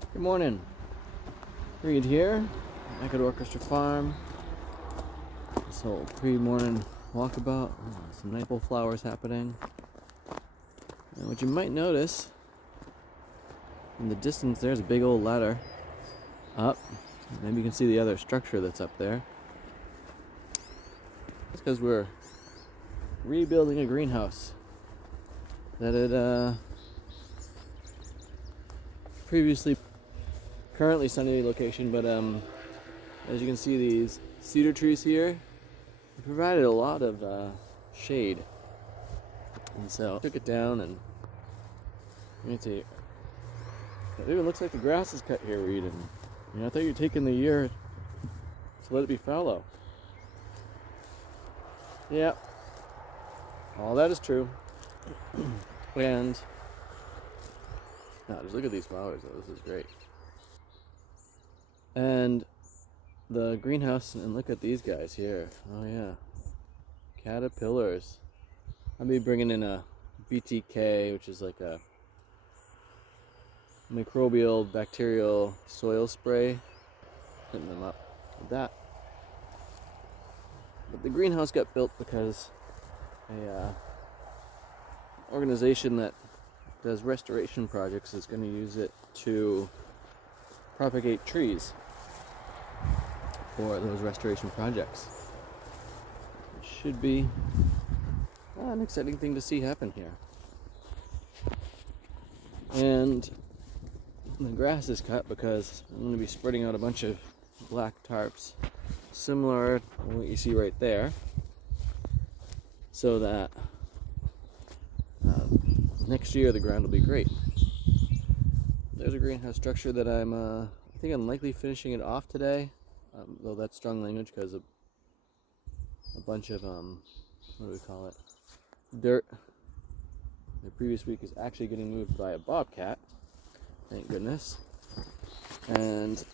Good morning. Reed here, Echo Orchestra Farm. This whole pre-morning walkabout. Some nice apple flowers happening. And what you might notice in the distance, there's a big old ladder up. Maybe you can see the other structure that's up there. That's because we're rebuilding a greenhouse that had previously currently sunny location, but as you can see, these cedar trees here provided a lot of shade, and so I took it down. And let me see, it even looks like the grass is cut here, Reed. And I thought you were taking the year to let it be fallow. Yeah, all that is true. And now just look at these flowers though. This is great. And the greenhouse, and look at these guys here. Oh yeah, caterpillars. I'll be bringing in a BTK, which is like a microbial bacterial soil spray, hitting them up with that. But the greenhouse got built because a organization that does restoration projects is going to use it to propagate trees for those restoration projects. It should be an exciting thing to see happen here. And the grass is cut because I'm going to be spreading out a bunch of black tarps, similar to what you see right there, so that next year the ground will be great. There's a greenhouse structure that I think I'm likely finishing it off today, though that's strong language because a bunch of what do we call it, dirt the previous week is actually getting moved by a bobcat, thank goodness. And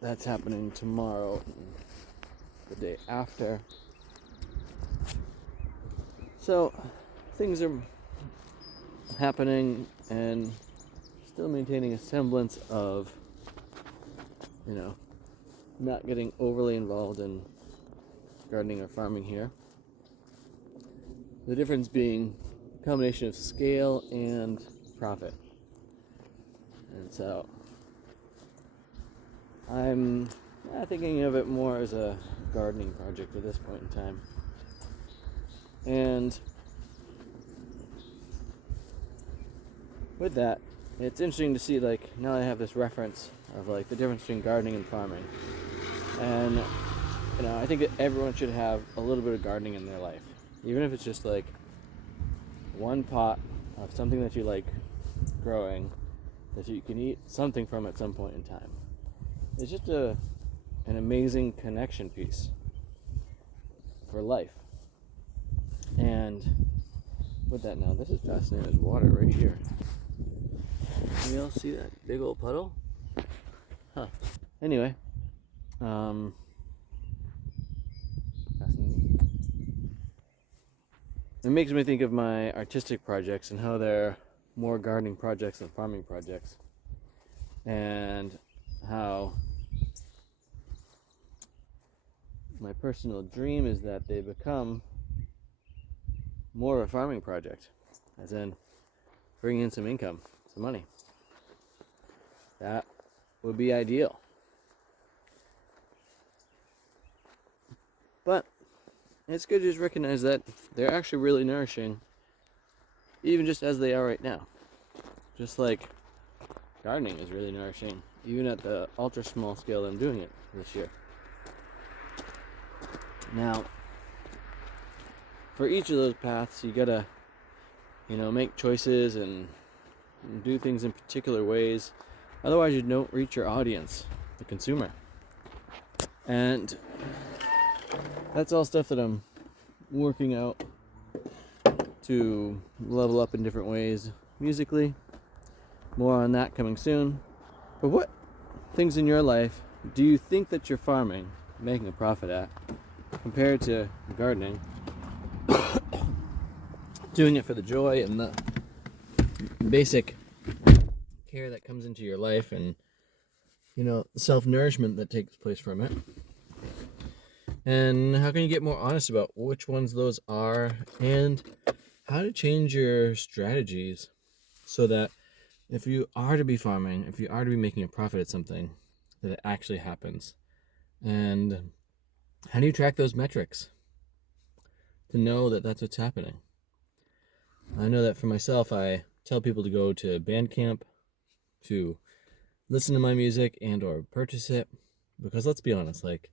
that's happening tomorrow and the day after. So things are happening and still maintaining a semblance of, not getting overly involved in gardening or farming here. The difference being a combination of scale and profit. And so I'm thinking of it more as a gardening project at this point in time. And with that, it's interesting to see, now I have this reference of the difference between gardening and farming. And I think that everyone should have a little bit of gardening in their life, even if it's just one pot of something that you like growing, that you can eat something from at some point in time. It's just an amazing connection piece for life. And with that, now this is fascinating. There's water right here. Can you all see that big old puddle? Huh. Anyway, fascinating. It makes me think of my artistic projects and how they're more gardening projects than farming projects, and how my personal dream is that they become more of a farming project, as in bring in some income, some money. That would be ideal. But it's good to just recognize that they're actually really nourishing, even just as they are right now. Just like gardening is really nourishing, even at the ultra small scale I'm doing it this year. Now, for each of those paths, you gotta, make choices and do things in particular ways. Otherwise, you don't reach your audience, the consumer. And that's all stuff that I'm working out to level up in different ways musically. More on that coming soon. But what things in your life do you think that you're farming, making a profit at, compared to gardening, doing it for the joy and the basic care that comes into your life and, self-nourishment that takes place from it. And how can you get more honest about which ones those are and how to change your strategies so that if you are to be farming, if you are to be making a profit at something, that it actually happens. And how do you track those metrics to know that that's what's happening? I know that for myself, I tell people to go to Bandcamp to listen to my music and or purchase it, because let's be honest, like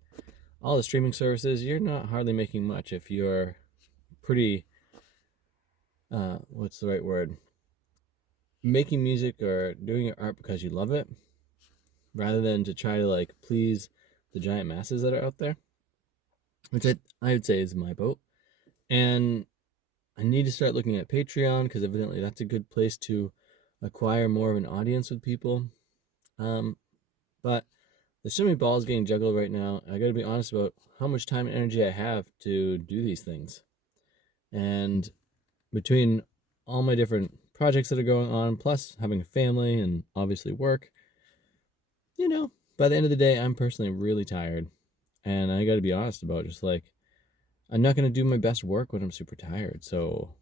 all the streaming services, you're not hardly making much if you're pretty what's the right word, making music or doing your art because you love it rather than to try to like please the giant masses that are out there, which I would say is my boat. And I need to start looking at Patreon because evidently that's a good place to acquire more of an audience with people. But there's so many balls getting juggled right now. I got to be honest about how much time and energy I have to do these things. And between all my different projects that are going on, plus having a family and obviously work, by the end of the day, I'm personally really tired. And I got to be honest about just like, I'm not going to do my best work when I'm super tired. So